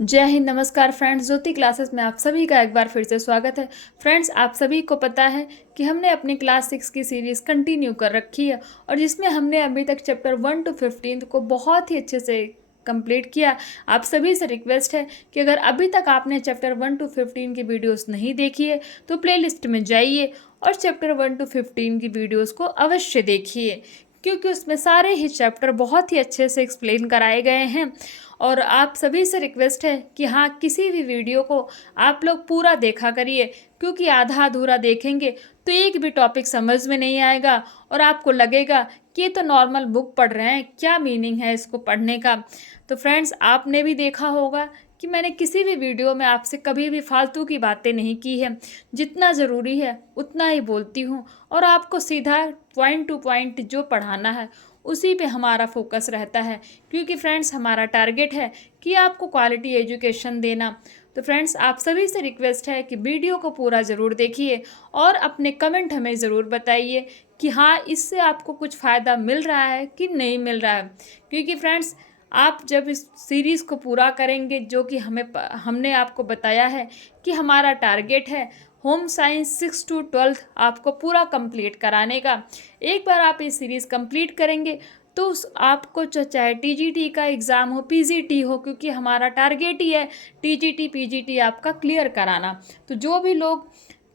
जय हिंद, नमस्कार फ्रेंड्स। ज्योति क्लासेस में आप सभी का एक बार फिर से स्वागत है। फ्रेंड्स, आप सभी को पता है कि हमने अपनी क्लास 6 की सीरीज़ कंटिन्यू कर रखी है और जिसमें हमने अभी तक चैप्टर 1 to 15 को बहुत ही अच्छे से कंप्लीट किया। आप सभी से रिक्वेस्ट है कि अगर अभी तक आपने चैप्टर 1 to 15 की वीडियोस नहीं देखी है तो प्लेलिस्ट में जाइए और चैप्टर 1 to 15 की वीडियोस को अवश्य देखिए, क्योंकि उसमें सारे ही चैप्टर बहुत ही अच्छे से एक्सप्लेन कराए गए हैं। और आप सभी से रिक्वेस्ट है कि हाँ, किसी भी वीडियो को आप लोग पूरा देखा करिए, क्योंकि आधा अधूरा देखेंगे तो एक भी टॉपिक समझ में नहीं आएगा और आपको लगेगा कि ये तो नॉर्मल बुक पढ़ रहे हैं, क्या मीनिंग है इसको पढ़ने का। तो फ्रेंड्स, आपने भी देखा होगा कि मैंने किसी भी वीडियो में आपसे कभी भी फालतू की बातें नहीं की है। जितना ज़रूरी है उतना ही बोलती हूँ और आपको सीधा पॉइंट टू पॉइंट जो पढ़ाना है उसी पे हमारा फोकस रहता है, क्योंकि फ्रेंड्स हमारा टारगेट है कि आपको क्वालिटी एजुकेशन देना। तो फ्रेंड्स, आप सभी से रिक्वेस्ट है कि वीडियो को पूरा ज़रूर देखिए और अपने कमेंट हमें ज़रूर बताइए कि हाँ, इससे आपको कुछ फ़ायदा मिल रहा है कि नहीं मिल रहा है। क्योंकि फ्रेंड्स, आप जब इस सीरीज़ को पूरा करेंगे, जो कि हमने आपको बताया है कि हमारा टारगेट है होम साइंस 6 to 12 आपको पूरा कंप्लीट कराने का। एक बार आप ये सीरीज़ कंप्लीट करेंगे तो आपको चाहे टीजीटी का एग्ज़ाम हो, पीजीटी हो, क्योंकि हमारा टारगेट ही है टीजीटी पीजीटी आपका क्लियर कराना। तो जो भी लोग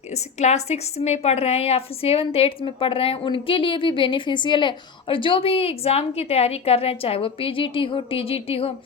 इस क्लास 6 में पढ़ रहे हैं या फिर 7th 8th में पढ़ रहे हैं, उनके लिए भी बेनिफिशियल है। और जो भी एग्ज़ाम की तैयारी कर रहे हैं, चाहे वो पीजीटी हो, टीजीटी हो,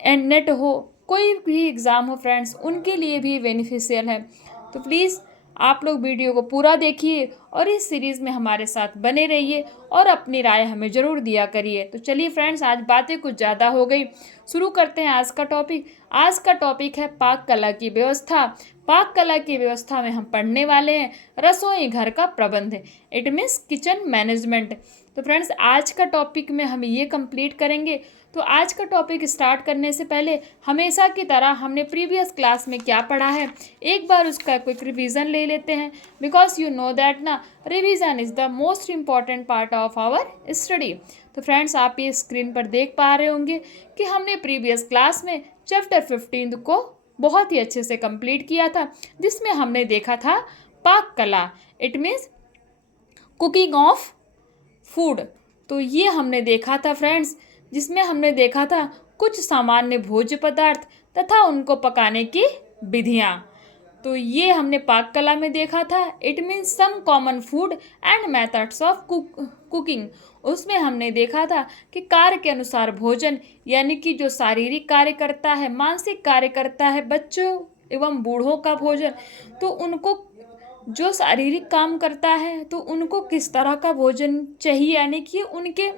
एंड नेट हो, कोई भी एग्ज़ाम हो फ्रेंड्स, उनके लिए भी बेनिफिशियल है। तो प्लीज़ आप लोग वीडियो को पूरा देखिए और इस सीरीज़ में हमारे साथ बने रहिए और अपनी राय हमें ज़रूर दिया करिए। तो चलिए फ्रेंड्स, आज बातें कुछ ज़्यादा हो गई, शुरू करते हैं आज का टॉपिक। आज का टॉपिक है पाक कला की व्यवस्था। पाक कला की व्यवस्था में हम पढ़ने वाले हैं रसोई घर का प्रबंध, इट मीन्स किचन मैनेजमेंट। तो फ्रेंड्स, आज का टॉपिक में हम ये कंप्लीट करेंगे। तो आज का टॉपिक स्टार्ट करने से पहले हमेशा की तरह हमने प्रीवियस क्लास में क्या पढ़ा है एक बार उसका क्विक रिवीजन ले लेते हैं, बिकॉज यू नो दैट ना, revision is the most important part of our study. तो फ्रेंड्स, आप ये स्क्रीन पर देख पा रहे होंगे कि हमने प्रीवियस क्लास में चैप्टर 15 को बहुत ही अच्छे से कंप्लीट किया था, जिसमें हमने देखा था पाक कला, it means cooking of food. तो ये हमने देखा था फ्रेंड्स, जिसमें हमने देखा था कुछ सामान्य भोज्य पदार्थ तथा उनको पकाने की विधियाँ। तो ये हमने पाक कला में देखा था, it means some common food and methods of cooking. उसमें हमने देखा था कि कार्य के अनुसार भोजन, यानी कि जो शारीरिक कार्य करता है, मानसिक कार्य करता है, बच्चों एवं बूढ़ों का भोजन, तो उनको जो शारीरिक काम करता है तो उनको किस तरह का भोजन चाहिए, यानी कि उनके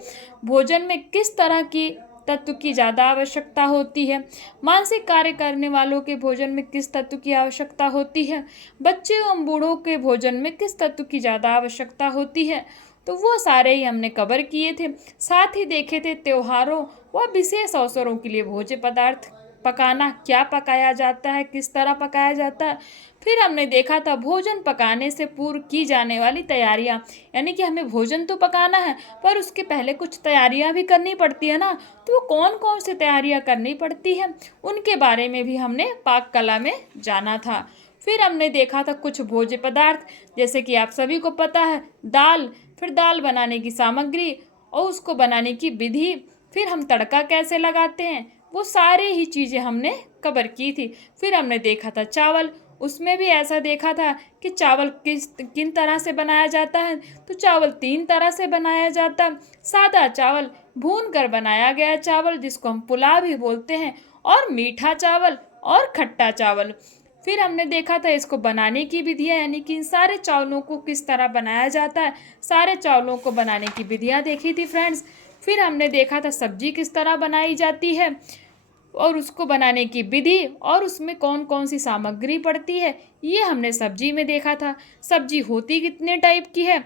भोजन में किस तरह की तत्व की ज़्यादा आवश्यकता होती है। मानसिक कार्य करने वालों के भोजन में किस तत्व की आवश्यकता होती है, बच्चे एवं बूढ़ों के भोजन में किस तत्व की ज़्यादा आवश्यकता होती है। तो वो सारे ही हमने कवर किए थे। साथ ही देखे थे त्योहारों व विशेष अवसरों के लिए भोज्य पदार्थ पकाना, क्या पकाया जाता है, किस तरह पकाया जाता है। फिर हमने देखा था भोजन पकाने से पूर्व की जाने वाली तैयारियां, यानी कि हमें भोजन तो पकाना है पर उसके पहले कुछ तैयारियां भी करनी पड़ती है ना। तो वो कौन कौन सी तैयारियां करनी पड़ती है, उनके बारे में भी हमने पाक कला में जाना था। फिर हमने देखा था कुछ भोज्य पदार्थ, जैसे कि आप सभी को पता है दाल, फिर दाल बनाने की सामग्री और उसको बनाने की विधि, फिर हम तड़का कैसे लगाते हैं, वो सारे ही चीज़ें हमने कवर की थी। फिर हमने देखा था चावल, उसमें भी ऐसा देखा था कि चावल किन तरह से बनाया जाता है। तो चावल 3 तरह से बनाया जाता है, सादा चावल, भून कर बनाया गया चावल जिसको हम पुलाव भी बोलते हैं, और मीठा चावल और खट्टा चावल। फिर हमने देखा था इसको बनाने की विधियाँ, यानी कि इन सारे चावलों को किस तरह बनाया जाता है, सारे चावलों को बनाने की विधियाँ देखी थी फ्रेंड्स। फिर हमने देखा था सब्जी किस तरह बनाई जाती है और उसको बनाने की विधि और उसमें कौन कौन सी सामग्री पड़ती है, ये हमने सब्जी में देखा था। सब्जी होती कितने टाइप की है,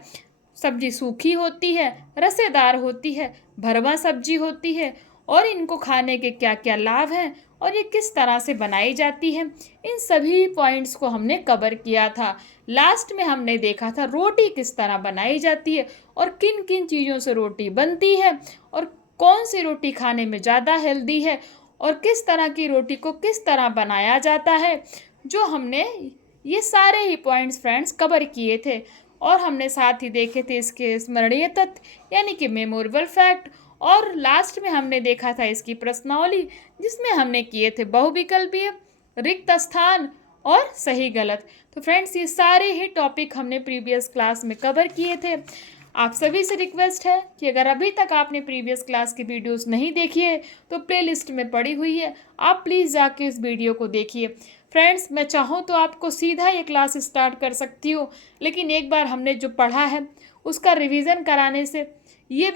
सब्जी सूखी होती है, रसेदार होती है, भरवा सब्जी होती है, और इनको खाने के क्या क्या लाभ हैं और ये किस तरह से बनाई जाती है, इन सभी पॉइंट्स को हमने कवर किया था। लास्ट में हमने देखा था रोटी किस तरह बनाई जाती है और किन किन चीज़ों से रोटी बनती है और कौन सी रोटी खाने में ज़्यादा हेल्दी है और किस तरह की रोटी को किस तरह बनाया जाता है, जो हमने ये सारे ही पॉइंट्स फ्रेंड्स कवर किए थे। और हमने साथ ही देखे थे इसके स्मरणीय तथ्य यानी कि मेमोरेबल फैक्ट, और लास्ट में हमने देखा था इसकी प्रश्नावली, जिसमें हमने किए थे बहुविकल्पीय, रिक्त स्थान और सही गलत। तो फ्रेंड्स ये सारे ही टॉपिक हमने प्रीवियस क्लास में कवर किए थे। आप सभी से रिक्वेस्ट है कि अगर अभी तक आपने प्रीवियस क्लास की वीडियोस नहीं देखी है तो प्लेलिस्ट में पड़ी हुई है, आप प्लीज़ जाके इस वीडियो को देखिए। फ्रेंड्स मैं चाहूँ तो आपको सीधा ये क्लास स्टार्ट कर सकती हूँ, लेकिन एक बार हमने जो पढ़ा है उसका रिवीजन कराने से ये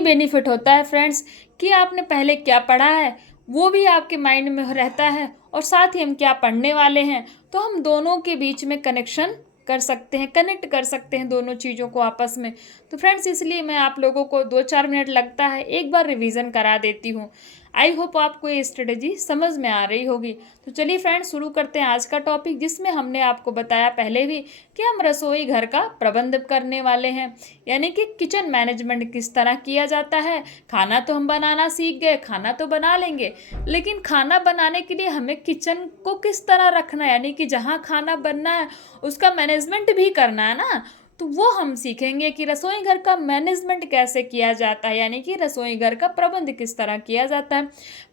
बेनिफिट होता है फ्रेंड्स कि आपने पहले क्या पढ़ा है वो भी आपके माइंड में रहता है, और साथ ही हम क्या पढ़ने वाले हैं तो हम दोनों के बीच में कनेक्शन कर सकते हैं, कनेक्ट कर सकते हैं दोनों चीज़ों को आपस में। तो फ्रेंड्स इसलिए मैं आप लोगों को 2-4 मिनट लगता है एक बार रिवीजन करा देती हूँ। आई होप आपको ये स्ट्रेटजी समझ में आ रही होगी। तो चलिए फ्रेंड्स शुरू करते हैं आज का टॉपिक, जिसमें हमने आपको बताया पहले भी कि हम रसोई घर का प्रबंध करने वाले हैं, यानी कि किचन मैनेजमेंट किस तरह किया जाता है। खाना तो हम बनाना सीख गए, खाना तो बना लेंगे, लेकिन खाना बनाने के लिए हमें किचन को किस तरह रखना है, यानी कि जहाँ खाना बनना है उसका मैनेजमेंट भी करना है ना। तो वो हम सीखेंगे कि रसोई घर का मैनेजमेंट कैसे किया जाता है, यानी कि रसोई घर का प्रबंध किस तरह किया जाता है।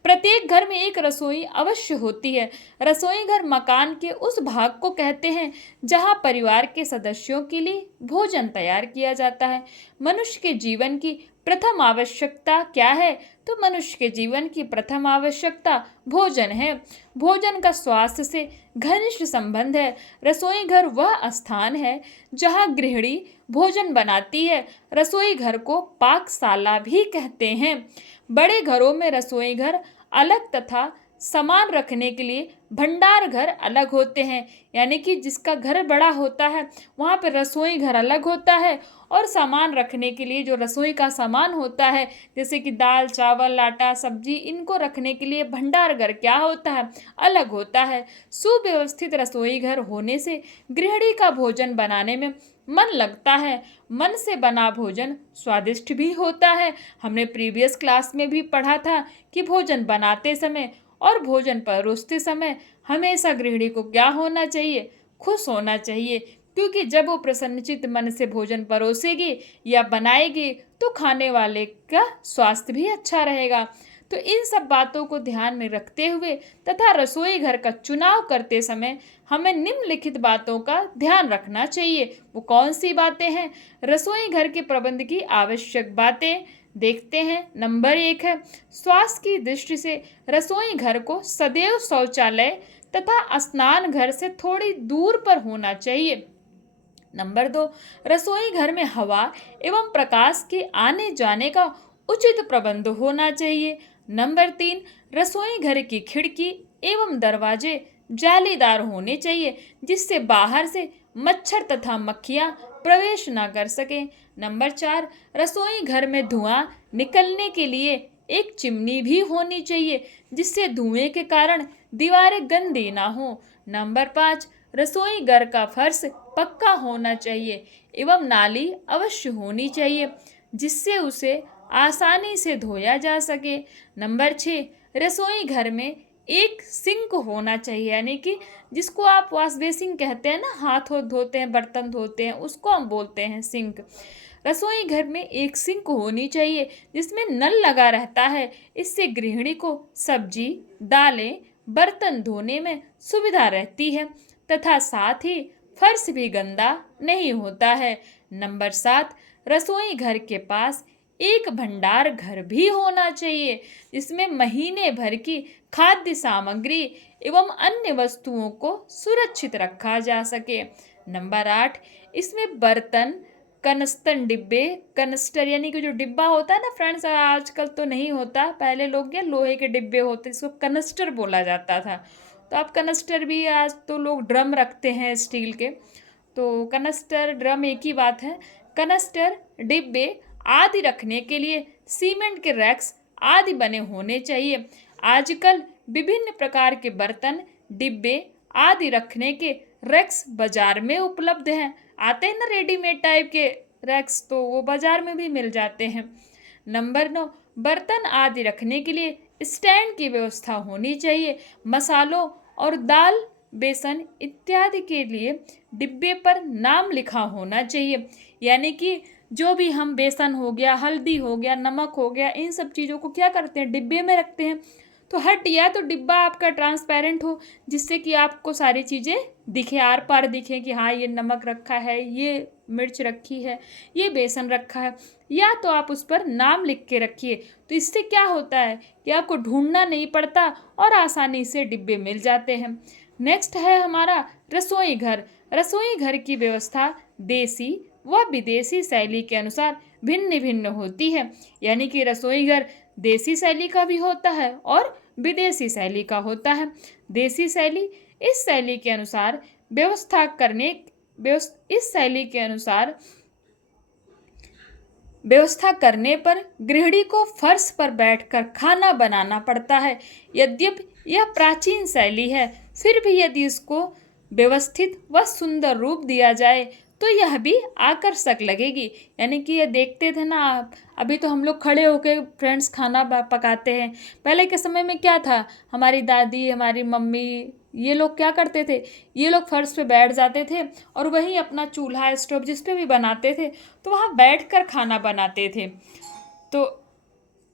प्रत्येक घर में एक रसोई अवश्य होती है। रसोई घर मकान के उस भाग को कहते हैं जहां परिवार के सदस्यों के लिए भोजन तैयार किया जाता है। मनुष्य के जीवन की प्रथम आवश्यकता क्या है? तो मनुष्य के जीवन की प्रथम आवश्यकता भोजन है। भोजन का स्वास्थ्य से घनिष्ठ संबंध है। रसोई घर वह स्थान है जहां गृहिणी भोजन बनाती है। रसोई घर को पाकशाला भी कहते हैं। बड़े घरों में रसोई घर अलग तथा सामान रखने के लिए भंडार घर अलग होते हैं, यानी कि जिसका घर बड़ा होता है वहाँ पे रसोई घर अलग होता है, और सामान रखने के लिए जो रसोई का सामान होता है जैसे कि दाल चावल आटा सब्जी, इनको रखने के लिए भंडार घर क्या होता है, अलग होता है। सुव्यवस्थित रसोई घर होने से गृहिणी का भोजन बनाने में मन लगता है। मन से बना भोजन स्वादिष्ट भी होता है। हमने प्रीवियस क्लास में भी पढ़ा था कि भोजन बनाते समय और भोजन परोसते समय हमेशा गृहिणी को क्या होना चाहिए, खुश होना चाहिए, क्योंकि जब वो प्रसन्नचित्त मन से भोजन परोसेगी या बनाएगी तो खाने वाले का स्वास्थ्य भी अच्छा रहेगा। तो इन सब बातों को ध्यान में रखते हुए तथा रसोई घर का चुनाव करते समय हमें निम्नलिखित बातों का ध्यान रखना चाहिए। वो कौन सी बातें हैं? रसोई घर के प्रबंध की आवश्यक बातें देखते हैं। नंबर 1 है स्वास्थ्य की दृष्टि से रसोई घर को सदैव शौचालय तथा स्नान घर से थोड़ी दूर पर होना चाहिए। नंबर 2 रसोई घर में हवा एवं प्रकाश के आने जाने का उचित प्रबंध होना चाहिए। नंबर 3 रसोई घर की खिड़की एवं दरवाजे जालीदार होने चाहिए, जिससे बाहर से मच्छर तथा मक्खियां प्रवेश न कर सकें। नंबर 4 रसोई घर में धुआं निकलने के लिए एक चिमनी भी होनी चाहिए, जिससे धुएं के कारण दीवारें गंदी ना हो। नंबर 5 रसोई घर का फर्श पक्का होना चाहिए एवं नाली अवश्य होनी चाहिए, जिससे उसे आसानी से धोया जा सके। नंबर 6 रसोई घर में एक सिंक होना चाहिए, यानी कि जिसको आप वॉश बेसिन कहते हैं ना, हाथ धोते हैं बर्तन धोते हैं, उसको हम बोलते हैं सिंक। रसोई घर में एक सिंक होनी चाहिए जिसमें नल लगा रहता है। इससे गृहिणी को सब्जी दालें बर्तन धोने में सुविधा रहती है तथा साथ ही फर्श भी गंदा नहीं होता है। नंबर 7 रसोई घर के पास एक भंडार घर भी होना चाहिए, जिसमें महीने भर की खाद्य सामग्री एवं अन्य वस्तुओं को सुरक्षित रखा जा सके। नंबर 8 इसमें बर्तन कनस्तन डिब्बे, कनस्टर यानी कि जो डिब्बा होता है ना फ्रेंड्स, आजकल तो नहीं होता, पहले लोग क्या लोहे के डिब्बे होते जिसको कनस्टर बोला जाता था। तो आप कनस्टर भी, आज तो लोग ड्रम रखते हैं स्टील के, तो कनस्टर ड्रम एक ही बात है। कनस्टर डिब्बे आदि रखने के लिए सीमेंट के रैक्स आदि बने होने चाहिए। आजकल विभिन्न प्रकार के बर्तन डिब्बे आदि रखने के रैक्स बाजार में उपलब्ध हैं। आते हैं ना रेडीमेड टाइप के रैक्स, तो वो बाजार में भी मिल जाते हैं। नंबर 9 बर्तन आदि रखने के लिए स्टैंड की व्यवस्था होनी चाहिए। मसालों और दाल, बेसन इत्यादि के लिए डिब्बे पर नाम लिखा होना चाहिए। यानी कि जो भी हम बेसन हो गया, हल्दी हो गया, नमक हो गया, इन सब चीज़ों को क्या करते हैं, डिब्बे में रखते हैं। तो हट या तो डिब्बा आपका ट्रांसपेरेंट हो, जिससे कि आपको सारी चीज़ें दिखे, आर पार दिखे कि हाँ ये नमक रखा है, ये मिर्च रखी है, ये बेसन रखा है। या तो आप उस पर नाम लिख के रखिए। तो इससे क्या होता है कि आपको ढूंढना नहीं पड़ता और आसानी से डिब्बे मिल जाते हैं। नेक्स्ट है हमारा रसोई घर। रसोई घर की व्यवस्था देसी व विदेशी शैली के अनुसार भिन्न भिन्न होती है। यानी कि रसोई घर देसी शैली का भी होता है और विदेशी शैली का होता है। देसी शैली इस शैली के अनुसार इस शैली के अनुसार व्यवस्था करने पर गृहिणी को फर्श पर बैठकर खाना बनाना पड़ता है। यद्यपि यह प्राचीन शैली है, फिर भी यदि इसको व्यवस्थित व सुंदर रूप दिया जाए तो यह भी आकर्षक लगेगी। यानी कि ये देखते थे ना आप, अभी तो हम लोग खड़े होकर फ्रेंड्स खाना पकाते हैं। पहले के समय में क्या था, हमारी दादी, हमारी मम्मी, ये लोग क्या करते थे, ये लोग फर्श पे बैठ जाते थे और वहीं अपना चूल्हा, स्टोव जिस पे भी बनाते थे तो वहाँ बैठकर खाना बनाते थे। तो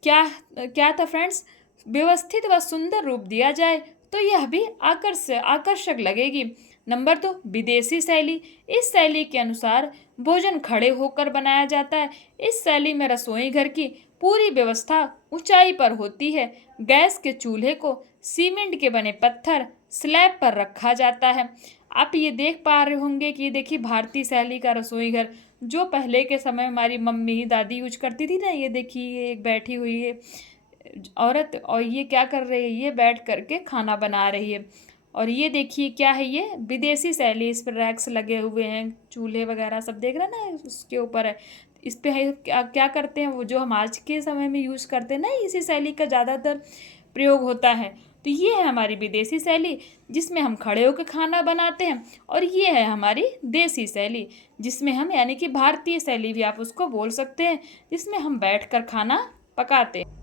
क्या क्या था फ्रेंड्स, व्यवस्थित व सुंदर रूप दिया जाए तो यह भी आकर्षक लगेगी। नंबर 2, विदेशी शैली। इस शैली के अनुसार भोजन खड़े होकर बनाया जाता है। इस शैली में रसोई घर की पूरी व्यवस्था ऊंचाई पर होती है। गैस के चूल्हे को सीमेंट के बने पत्थर स्लैब पर रखा जाता है। आप ये देख पा रहे होंगे कि देखिए भारतीय शैली का रसोई घर जो पहले के समय में हमारी मम्मी दादी यूज करती थी ना, ये देखिए एक बैठी हुई है औरत और ये क्या कर रही है, ये बैठ करके खाना बना रही है। और ये देखिए क्या है, ये विदेशी शैली, इस पर रैक्स लगे हुए हैं, चूल्हे वगैरह सब देख रहे हैं ना, उसके ऊपर है। इस पे है क्या करते हैं, वो जो हम आज के समय में यूज़ करते हैं ना, इसी शैली का ज़्यादातर प्रयोग होता है। तो ये है हमारी विदेशी शैली जिसमें हम खड़े होकर खाना बनाते हैं, और ये है हमारी देसी शैली जिसमें हम, यानी कि भारतीय शैली भी आप उसको बोल सकते हैं, जिसमें हम बैठकर खाना पकाते हैं।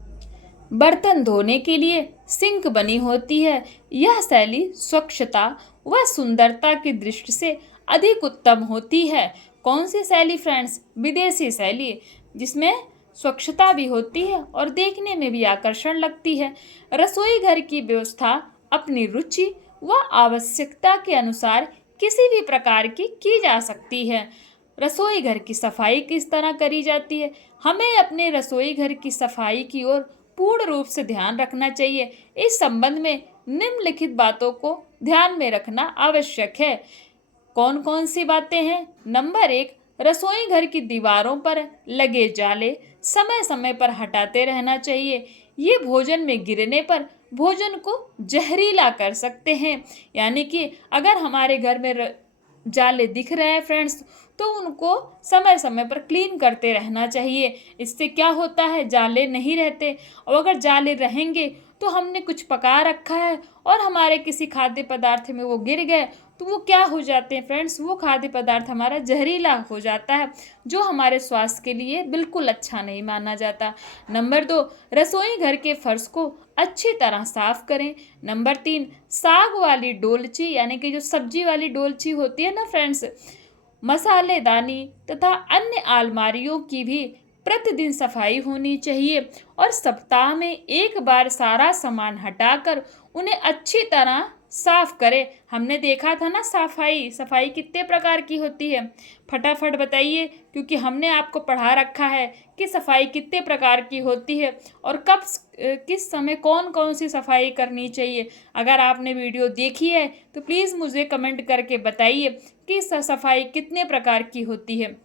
बर्तन धोने के लिए सिंक बनी होती है। यह शैली स्वच्छता व सुंदरता की दृष्टि से अधिक उत्तम होती है। कौन सी शैली फ्रेंड्स, विदेशी शैली, जिसमें स्वच्छता भी होती है और देखने में भी आकर्षण लगती है। रसोई घर की व्यवस्था अपनी रुचि व आवश्यकता के अनुसार किसी भी प्रकार की जा सकती है। रसोई घर की सफाई किस तरह करी जाती है, हमें अपने रसोई घर की सफाई की ओर पूर्ण रूप से ध्यान रखना चाहिए। इस संबंध में निम्नलिखित बातों को ध्यान में रखना आवश्यक है। कौन कौन सी बातें हैं? नंबर 1, रसोई घर की दीवारों पर लगे जाले समय समय पर हटाते रहना चाहिए। ये भोजन में गिरने पर भोजन को जहरीला कर सकते हैं। यानी कि अगर हमारे घर में जाले दिख रहे हैं फ्रेंड्स, तो उनको समय समय पर क्लीन करते रहना चाहिए। इससे क्या होता है, जाले नहीं रहते, और अगर जाले रहेंगे तो हमने कुछ पका रखा है और हमारे किसी खाद्य पदार्थ में वो गिर गए तो वो क्या हो जाते हैं फ्रेंड्स, वो खाद्य पदार्थ हमारा जहरीला हो जाता है, जो हमारे स्वास्थ्य के लिए बिल्कुल अच्छा नहीं माना जाता। नंबर 2, रसोई घर के फर्श को अच्छी तरह साफ करें। नंबर 3, साग वाली डोलची, यानी कि जो सब्जी वाली डोलची होती है ना फ्रेंड्स, मसालेदानी तथा अन्य अलमारियों की भी प्रतिदिन सफाई होनी चाहिए, और सप्ताह में एक बार सारा सामान हटाकर उन्हें अच्छी तरह साफ करें। हमने देखा था ना, सफाई कितने प्रकार की होती है, फटाफट बताइए, क्योंकि हमने आपको पढ़ा रखा है कि सफाई कितने प्रकार की होती है और कब किस समय कौन कौन सी सफाई करनी चाहिए। अगर आपने वीडियो देखी है तो प्लीज़ मुझे कमेंट करके बताइए कि सफाई कितने प्रकार की होती है।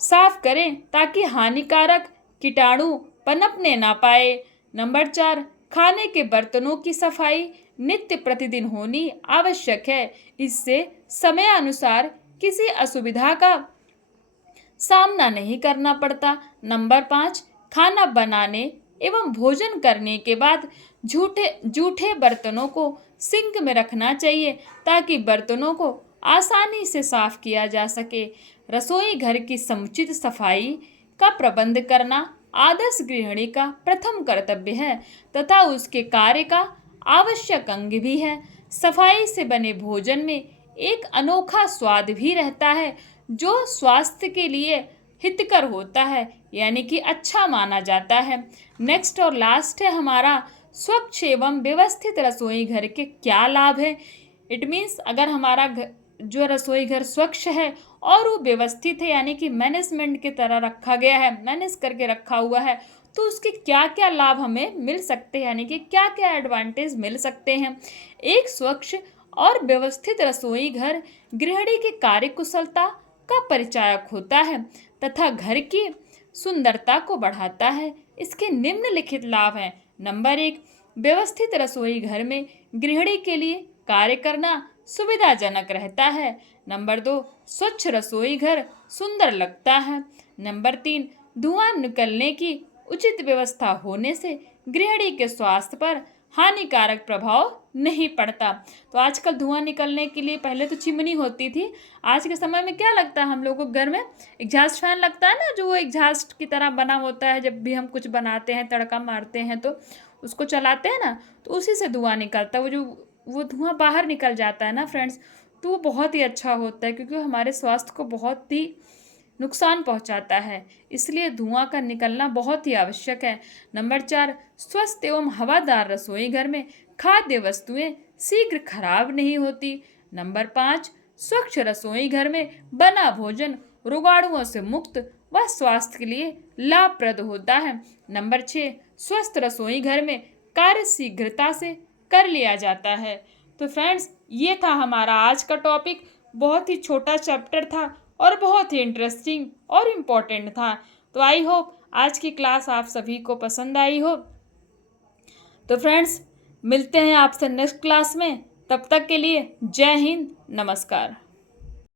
साफ करें ताकि हानिकारक कीटाणु पनपने ना पाए। नंबर 4, खाने के बर्तनों की सफाई नित्य प्रतिदिन होनी आवश्यक है। इससे समयानुसार किसी असुविधा का सामना नहीं करना पड़ता। नंबर 5, खाना बनाने एवं भोजन करने के बाद जूठे बर्तनों को सिंक में रखना चाहिए ताकि बर्तनों को आसानी से साफ किया जा सके। रसोई घर की समुचित सफाई का प्रबंध करना आदर्श गृहिणी का प्रथम कर्तव्य है तथा उसके कार्य का आवश्यक अंग भी है। सफाई से बने भोजन में एक अनोखा स्वाद भी रहता है जो स्वास्थ्य के लिए हितकर होता है, यानी कि अच्छा माना जाता है। नेक्स्ट और लास्ट है हमारा स्वच्छ एवं व्यवस्थित रसोई घर के क्या लाभ है। इट मीन्स अगर हमारा जो रसोई घर स्वच्छ है और वो व्यवस्थित है, यानी कि मैनेजमेंट की तरह रखा गया है, मैनेज करके रखा हुआ है, तो उसके क्या क्या लाभ हमें मिल सकते हैं, यानी कि क्या क्या एडवांटेज मिल सकते हैं। एक स्वच्छ और व्यवस्थित रसोई घर गृहिणी की कार्यकुशलता का परिचायक होता है तथा घर की सुंदरता को बढ़ाता है। इसके निम्नलिखित लाभ हैं। नंबर 1, व्यवस्थित रसोई घर में गृहिणी के लिए कार्य करना सुविधाजनक रहता है। नंबर 2, स्वच्छ रसोई घर सुंदर लगता है। नंबर 3, धुआं निकलने की उचित व्यवस्था होने से गृहिणी के स्वास्थ्य पर हानिकारक प्रभाव नहीं पड़ता। तो आजकल धुआं निकलने के लिए पहले तो चिमनी होती थी, आज के समय में क्या लगता है हम लोगों को घर में एग्जॉस्ट फैन लगता है ना, जो वो एग्जॉस्ट की तरह बना होता है। जब भी हम कुछ बनाते हैं, तड़का मारते हैं तो उसको चलाते हैं ना, तो उसी से धुआं निकलता है। वो धुआं बाहर निकल जाता है ना फ्रेंड्स, तो वो बहुत ही अच्छा होता है क्योंकि वो हमारे स्वास्थ्य को बहुत ही नुकसान पहुंचाता है, इसलिए धुआं का निकलना बहुत ही आवश्यक है। नंबर 4, स्वस्थ एवं हवादार रसोई घर में खाद्य वस्तुएं शीघ्र खराब नहीं होती। नंबर 5, स्वच्छ रसोई घर में बना भोजन रोगाणुओं से मुक्त व स्वास्थ्य के लिए लाभप्रद होता है। नंबर 6, स्वस्थ रसोई घर में कार्य शीघ्रता से कर लिया जाता है। तो फ्रेंड्स, ये था हमारा आज का टॉपिक। बहुत ही छोटा चैप्टर था और बहुत ही इंटरेस्टिंग और इम्पोर्टेंट था। तो आई होप आज की क्लास आप सभी को पसंद आई हो। तो फ्रेंड्स, मिलते हैं आपसे नेक्स्ट क्लास में। तब तक के लिए जय हिंद, नमस्कार।